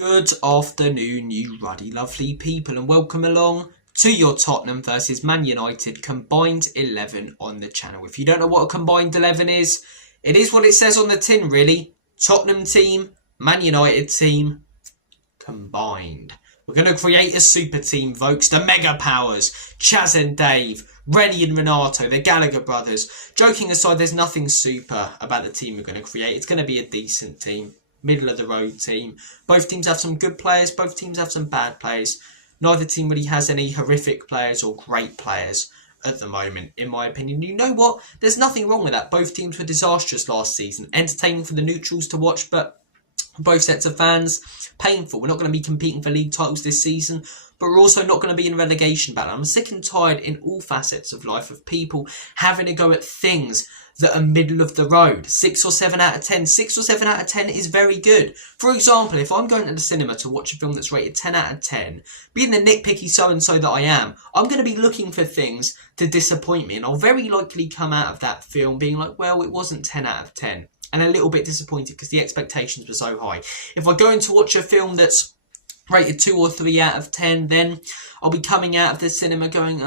Good afternoon, you ruddy lovely people, and welcome along to your Tottenham versus Man United combined 11 on the channel. If you don't know what a combined 11 is, it is what it says on the tin, really. Tottenham team, Man United team, combined. We're going to create a super team, folks. The Mega Powers, Chaz and Dave, Rennie and Renato, the Gallagher brothers. Joking aside, there's nothing super about the team we're going to create. It's going to be a decent team. Middle of the road team. Both teams have some good players. Both teams have some bad players. Neither team really has any horrific players or great players at the moment, in my opinion. You know what? There's nothing wrong with that. Both teams were disastrous last season. Entertaining for the neutrals to watch, but both sets of fans, painful. We're not going to be competing for league titles this season, but we're also not going to be in relegation battle. I'm sick and tired in all facets of life of people having to go at things that are middle of the road. 6 or 7 out of 10. 6 or 7 out of 10 is very good. For example, if I'm going to the cinema to watch a film that's rated 10 out of 10, being the nitpicky so-and-so that I am, I'm going to be looking for things to disappoint me, and I'll very likely come out of that film being like, well, it wasn't 10 out of 10. And a little bit disappointed because the expectations were so high. If I go in to watch a film that's rated 2 or 3 out of 10, then I'll be coming out of the cinema going,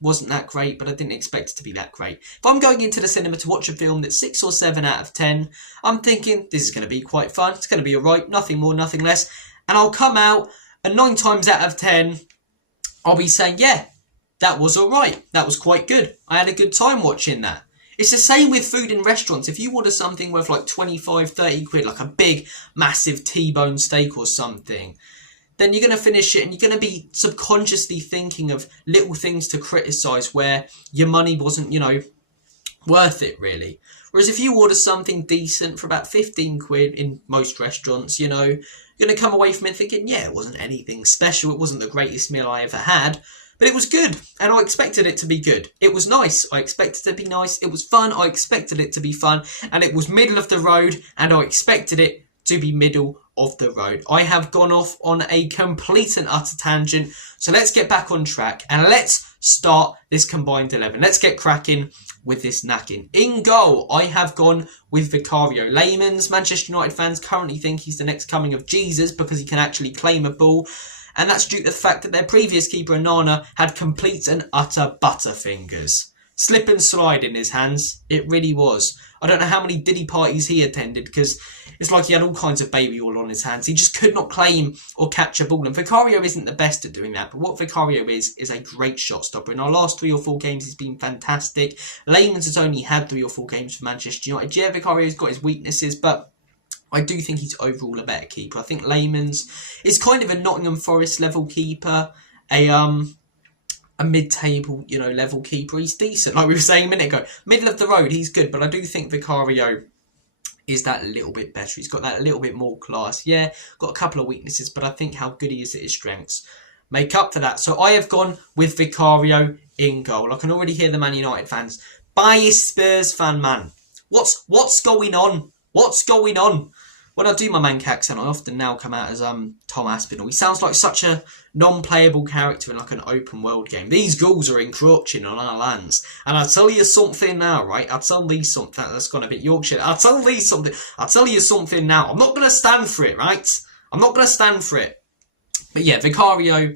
wasn't that great, but I didn't expect it to be that great. If I'm going into the cinema to watch a film that's 6 or 7 out of 10, I'm thinking, this is going to be quite fun, it's going to be alright, nothing more, nothing less. And I'll come out, and 9 times out of 10, I'll be saying, yeah, that was alright, that was quite good. I had a good time watching that. It's the same with food in restaurants. If you order something worth like 25, 30 quid, like a big, massive T-bone steak or something, then you're going to finish it and you're going to be subconsciously thinking of little things to criticise where your money wasn't, worth it, really. Whereas if you order something decent for about 15 quid in most restaurants, you're going to come away from it thinking, yeah, it wasn't anything special. It wasn't the greatest meal I ever had. But it was good, and I expected it to be good. It was nice. I expected it to be nice. It was fun. I expected it to be fun. And it was middle of the road, and I expected it to be middle of the road. I have gone off on a complete and utter tangent. So let's get back on track, and let's start this combined 11. Let's get cracking with this knacking. In goal, I have gone with Vicario. Layman's Manchester United fans currently think he's the next coming of Jesus because he can actually claim a ball. And that's due to the fact that their previous keeper, Onana, had complete and utter butterfingers. Slip and slide in his hands. It really was. I don't know how many diddy parties he attended because it's like he had all kinds of baby oil on his hands. He just could not claim or catch a ball. And Vicario isn't the best at doing that. But what Vicario is a great shot stopper. In our last 3 or 4 games, he's been fantastic. Layman's has only had 3 or 4 games for Manchester United. Yeah, Vicario's got his weaknesses, but I do think he's overall a better keeper. I think Layman's is kind of a Nottingham Forest level keeper, a mid-table, level keeper. He's decent, like we were saying a minute ago. Middle of the road, he's good, but I do think Vicario is that little bit better. He's got that little bit more class. Yeah, got a couple of weaknesses, but I think how good he is at his strengths make up for that. So I have gone with Vicario in goal. I can already hear the Man United fans. Biased Spurs fan, man. What's going on? What's going on? When I do my Manc accent, I often now come out as Tom Aspinall. He sounds like such a non-playable character in like an open world game. These ghouls are encroaching on our lands. And I'll tell you something now, right? I'll tell thee something. That's gone a bit Yorkshire. I'll tell you something now. I'm not going to stand for it, right? I'm not going to stand for it. But yeah, Vicario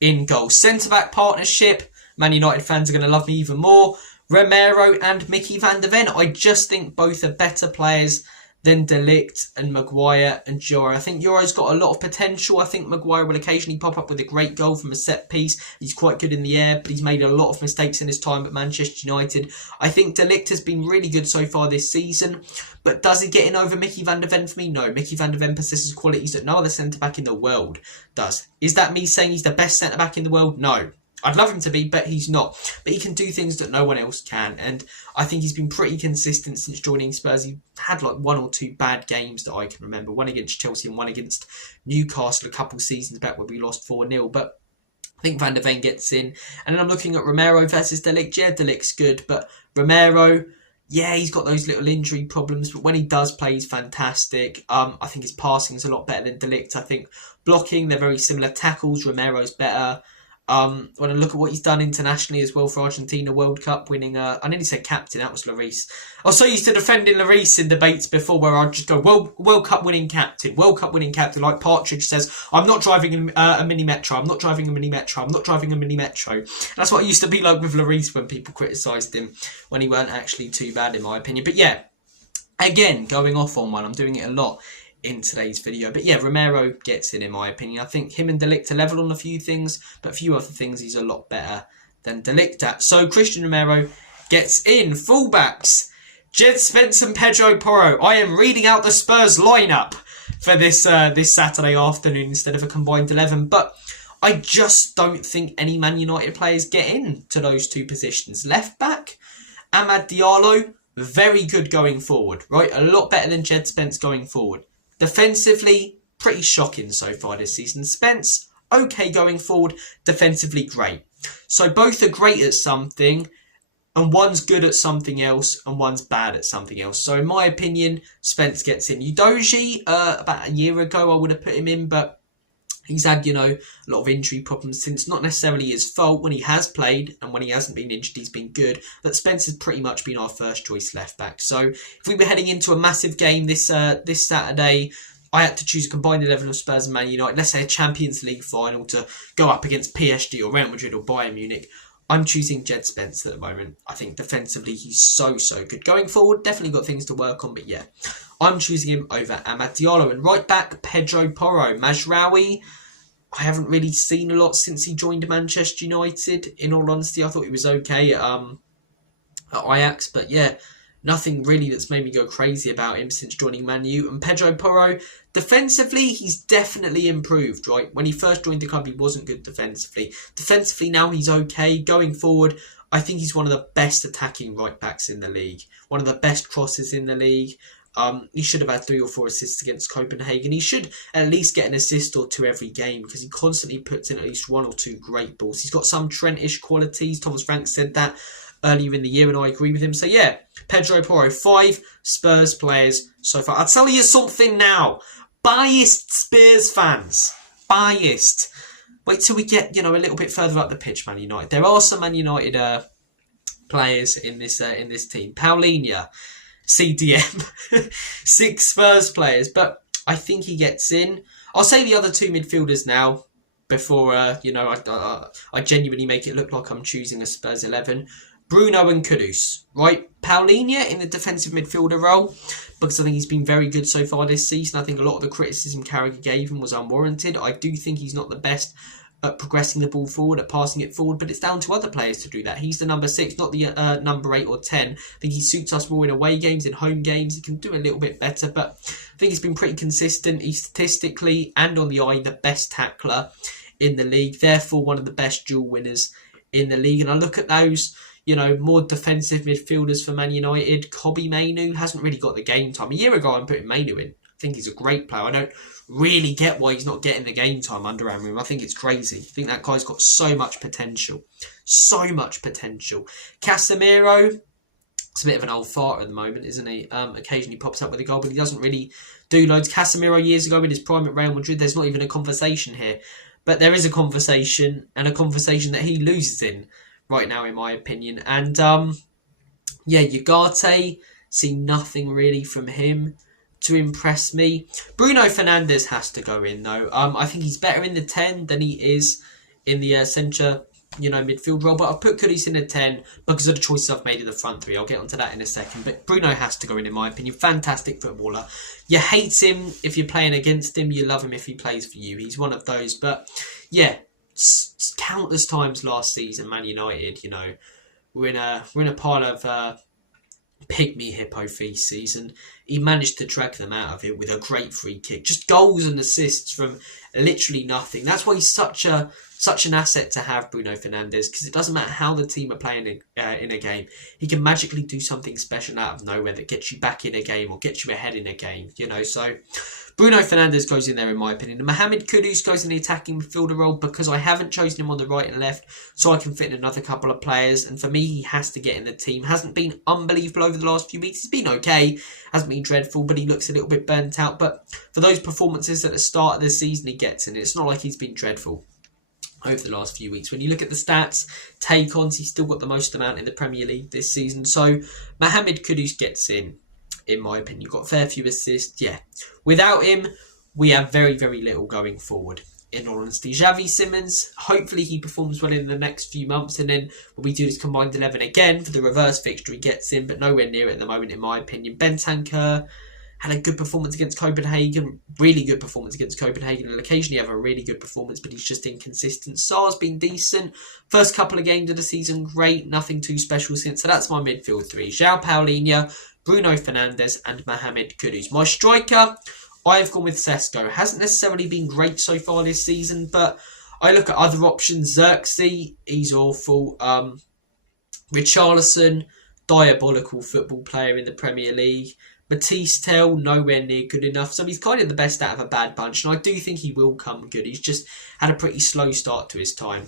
in goal. Centre-back partnership. Man United fans are going to love me even more. Romero and Mickey van der Ven. I just think both are better players than De Ligt and Maguire and Jura. I think Jura's got a lot of potential. I think Maguire will occasionally pop up with a great goal from a set piece. He's quite good in the air, but he's made a lot of mistakes in his time at Manchester United. I think De Ligt has been really good so far this season, but does he get in over Mickey van der Ven for me? No. Mickey van der Ven possesses qualities that no other centre-back in the world does. Is that me saying he's the best centre-back in the world? No. I'd love him to be, but he's not. But he can do things that no one else can. And I think he's been pretty consistent since joining Spurs. He had like 1 or 2 bad games that I can remember. One against Chelsea and one against Newcastle a couple seasons back where we lost 4-0. But I think Van der Ven gets in. And then I'm looking at Romero versus De Ligt. Yeah, De Ligt's good. But Romero, yeah, he's got those little injury problems. But when he does play, he's fantastic. I think his passing is a lot better than De Ligt. I think blocking, they're very similar. Tackles, Romero's better. When I look at what he's done internationally as well for Argentina World Cup, winning, I nearly said captain, that was Lloris. I was so used to defending Lloris in debates before where I'd just go, World Cup winning captain, like Partridge says, I'm not driving a mini metro, I'm not driving a mini metro, I'm not driving a mini metro. That's what I used to be like with Lloris when people criticised him when he weren't actually too bad in my opinion. But yeah, again, going off on one, I'm doing it a lot in today's video. But yeah, Romero gets in my opinion. I think him and De Ligt are level on a few things, but a few other things he's a lot better than De Ligt at. So Christian Romero gets in. Fullbacks, Jed Spence and Pedro Porro. I am reading out the Spurs lineup for this Saturday afternoon instead of a combined 11, but I just don't think any Man United players get into those two positions. Left back, Amad Diallo, very good going forward, right? A lot better than Jed Spence going forward. Defensively, pretty shocking so far this season. Spence, okay going forward. Defensively, great. So both are great at something, and one's good at something else, and one's bad at something else. So in my opinion, Spence gets in. Udogie, about a year ago, I would have put him in, but he's had, a lot of injury problems since. Not necessarily his fault when he has played, and when he hasn't been injured, he's been good. But Spence has pretty much been our first choice left back. So if we were heading into a massive game this Saturday, I had to choose a combined 11 of Spurs and Man United. Let's say a Champions League final to go up against PSG or Real Madrid or Bayern Munich. I'm choosing Jed Spence at the moment. I think defensively he's so good. Going forward, definitely got things to work on, but yeah, I'm choosing him over Amad Diallo. And right back, Pedro Porro. Mazraoui, I haven't really seen a lot since he joined Manchester United. In all honesty, I thought he was okay at Ajax, but yeah, nothing really that's made me go crazy about him since joining Man U. And Pedro Porro, defensively, he's definitely improved, right? When he first joined the club, he wasn't good defensively. Defensively, now he's okay. Going forward, I think he's one of the best attacking right-backs in the league. One of the best crosses in the league. He should have had 3 or 4 assists against Copenhagen. He should at least get an assist or 2 every game because he constantly puts in at least 1 or 2 great balls. He's got some Trent-ish qualities. Thomas Frank said that earlier in the year, and I agree with him. So yeah, Pedro Porro, 5 Spurs players so far. I'll tell you something now. Biased Spurs fans. Biased. Wait till we get, a little bit further up the pitch, Man United. There are some Man United players in this team. Paulinho, CDM. 6 Spurs players, but I think he gets in. I'll say the other 2 midfielders now before, I genuinely make it look like I'm choosing a Spurs 11. Bruno and Kudus, right? Paulinho in the defensive midfielder role, because I think he's been very good so far this season. I think a lot of the criticism Carragher gave him was unwarranted. I do think he's not the best at progressing the ball forward, at passing it forward, but it's down to other players to do that. He's the number 6, not the number 8 or 10. I think he suits us more in away games, in home games. He can do a little bit better, but I think he's been pretty consistent. He's statistically and on the eye the best tackler in the league, therefore one of the best duel winners in the league. And I look at those, more defensive midfielders for Man United. Kobbie Mainoo hasn't really got the game time. A year ago, I'm putting Mainoo in. I think he's a great player. I don't really get why he's not getting the game time under Amorim. I think it's crazy. I think that guy's got so much potential. So much potential. Casemiro, it's a bit of an old fart at the moment, isn't he? Occasionally pops up with a goal, but he doesn't really do loads. Casemiro years ago in his prime at Real Madrid, there's not even a conversation here. But there is a conversation, and a conversation that he loses in right now, in my opinion. And, Ugarte, see nothing really from him to impress me. Bruno Fernandes has to go in, though. I think he's better in the 10 than he is in the centre, midfield role. But I've put Kudus in the 10 because of the choices I've made in the front 3. I'll get onto that in a second. But Bruno has to go in my opinion. Fantastic footballer. You hate him if you're playing against him. You love him if he plays for you. He's one of those. But, yeah, countless times last season, Man United, we're in a pile of pygmy hippo feces, and he managed to drag them out of it with a great free kick. Just goals and assists from literally nothing. That's why he's such an asset to have, Bruno Fernandes, because it doesn't matter how the team are playing in a game. He can magically do something special out of nowhere that gets you back in a game or gets you ahead in a game, So Bruno Fernandes goes in there, in my opinion. And Mohamed Kudus goes in the attacking midfielder role because I haven't chosen him on the right and left, so I can fit in another couple of players. And for me, he has to get in the team. Hasn't been unbelievable over the last few weeks. He's been okay. Hasn't been dreadful, but he looks a little bit burnt out. But for those performances at the start of the season, he gets in. It's not like he's been dreadful. over the last few weeks. When you look at the stats, take-ons, he's still got the most amount in the Premier League this season. So Mohamed Kudus gets in my opinion. You've got a fair few assists. Yeah. Without him, we have very, very little going forward. In all honesty, Xavi Simons, hopefully he performs well in the next few months, and then when we do this combined 11 again for the reverse fixture, he gets in, but nowhere near it at the moment, in my opinion. Bentancur had a good performance against Copenhagen, really good performance against Copenhagen, and occasionally have a really good performance, but he's just inconsistent. Sarr's been decent. First couple of games of the season, great, nothing too special since. So that's my midfield three. João Paulinho, Bruno Fernandes, and Mohamed Kudus. My striker, I've gone with Sesko. Hasn't necessarily been great so far this season, but I look at other options. Xerxes, he's awful. Richarlison, diabolical football player in the Premier League. Matisse Tell, nowhere near good enough. So he's kind of the best out of a bad bunch, and I do think he will come good. He's just had a pretty slow start to his time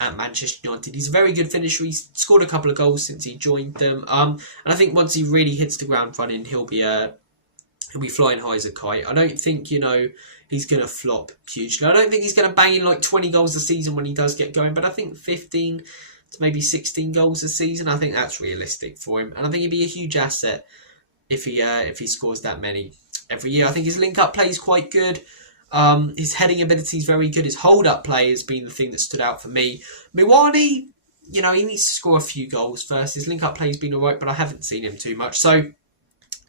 at Manchester United. He's a very good finisher. He's scored a couple of goals since he joined them. And I think once he really hits the ground running, he'll be flying high as a kite. I don't think, he's going to flop hugely. I don't think he's going to bang in like 20 goals a season when he does get going, but I think 15 to maybe 16 goals a season, I think that's realistic for him. And I think he'd be a huge asset if he scores that many every year. I think his link-up play is quite good. His heading ability is very good. His hold-up play has been the thing that stood out for me. Miwani, he needs to score a few goals first. His link-up play has been alright, but I haven't seen him too much. So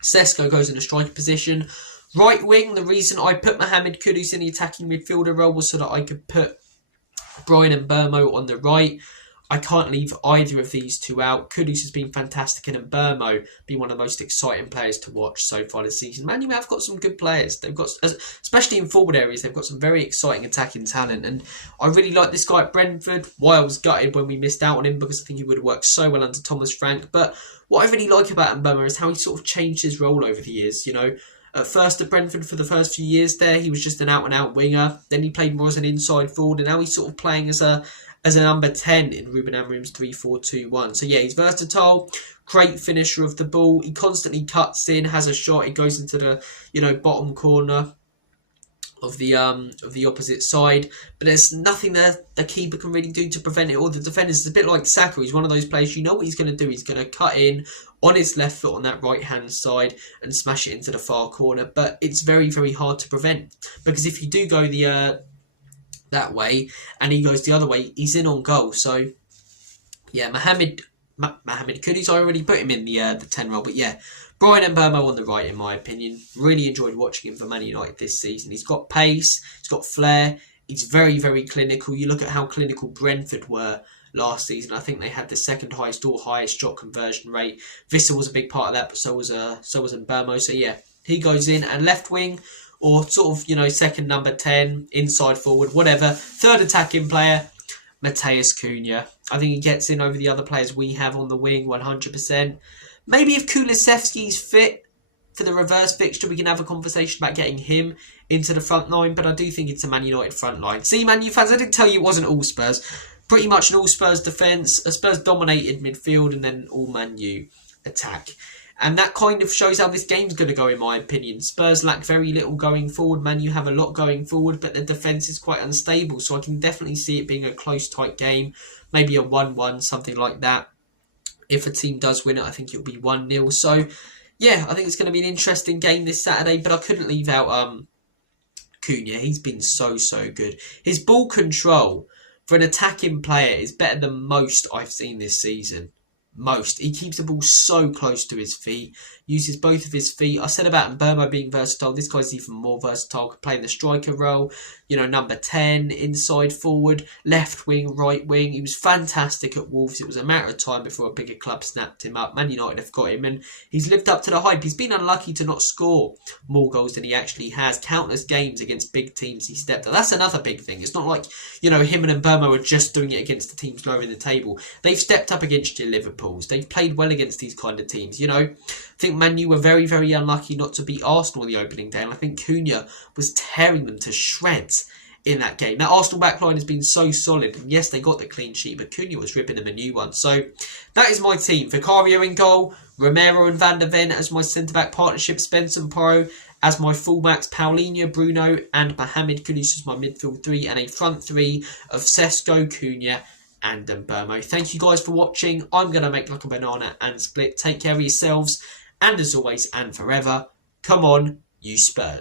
Sesko goes in a striker position. Right wing, the reason I put Mohamed Kudus in the attacking midfielder role was so that I could put Bryan and Mbeumo on the right. I can't leave either of these two out. Kudus has been fantastic, and Mbeumo been one of the most exciting players to watch so far this season. Man, you have got some good players. They've got, especially in forward areas, they've got some very exciting attacking talent. And I really like this guy at Brentford. Why I was gutted when we missed out on him, because I think he would have worked so well under Thomas Frank. But what I really like about Mbeumo is how he sort of changed his role over the years. At first at Brentford for the first few years there, he was just an out-and-out winger. Then he played more as an inside forward, and now he's sort of playing as a number 10 in Ruben Amorim's 3-4-2-1. So yeah, he's versatile, great finisher of the ball. He constantly cuts in, has a shot, it goes into the bottom corner of the opposite side. But there's nothing there the keeper can really do to prevent it, or the defenders. It's a bit like Saka. He's one of those players, you know what he's going to do. He's going to cut in on his left foot on that right hand side and smash it into the far corner. But it's very, very hard to prevent, because if you do go that way and he goes the other way, he's in on goal. So yeah, Mohamed Kudus, I already put him in the 10 role, but yeah, Bryan Mbeumo on the right, in my opinion. Really enjoyed watching him for Man United this season. He's got pace, he's got flair, he's very, very clinical. You look at how clinical Brentford were last season. I think they had the second highest or highest shot conversion rate. Vissa was a big part of that, but so was Mbeumo. So yeah, he goes in. And left wing, or sort of, second number 10, inside forward, whatever. Third attacking player, Matheus Cunha. I think he gets in over the other players we have on the wing, 100%. Maybe if Kulusevski's fit for the reverse fixture, we can have a conversation about getting him into the front line, but I do think it's a Man United front line. See, Man U fans, I didn't tell you it wasn't all Spurs. Pretty much an all Spurs defence, a Spurs dominated midfield, and then all Man U attack. And that kind of shows how this game's going to go, in my opinion. Spurs lack very little going forward. Man U have a lot going forward, but the defence is quite unstable. So I can definitely see it being a close, tight game. Maybe a 1-1, something like that. If a team does win it, I think it'll be 1-0. So, yeah, I think it's going to be an interesting game this Saturday. But I couldn't leave out Cunha. He's been so, so good. His ball control for an attacking player is better than most I've seen this season. Most. He keeps the ball so close to his feet, uses both of his feet. I said about Mbeumo being versatile. This guy's even more versatile. Could play in the striker role, number 10, inside forward, left wing, right wing. He was fantastic at Wolves. It was a matter of time before a bigger club snapped him up. Man United have got him, and he's lived up to the hype. He's been unlucky to not score more goals than he actually has. Countless games against big teams he stepped up. That's another big thing. It's not like, him and Mbeumo are just doing it against the teams lower in the table. They've stepped up against your Liverpools. They've played well against these kind of teams. I think Man U were very, very unlucky not to beat Arsenal on the opening day, and I think Cunha was tearing them to shreds in that game. That Arsenal backline has been so solid, and yes, they got the clean sheet, but Cunha was ripping them a new one. So that is my team. Vicario in goal, Romero and Van der Ven as my centre-back partnership, Spence and Porro as my fullbacks, Paulinho, Bruno and Mohamed Kudus as my midfield three, and a front three of Sesko, Cunha and Mbeumo. Thank you guys for watching. I'm going to make like a banana and split. Take care of yourselves, and as always and forever, come on, you Spurs.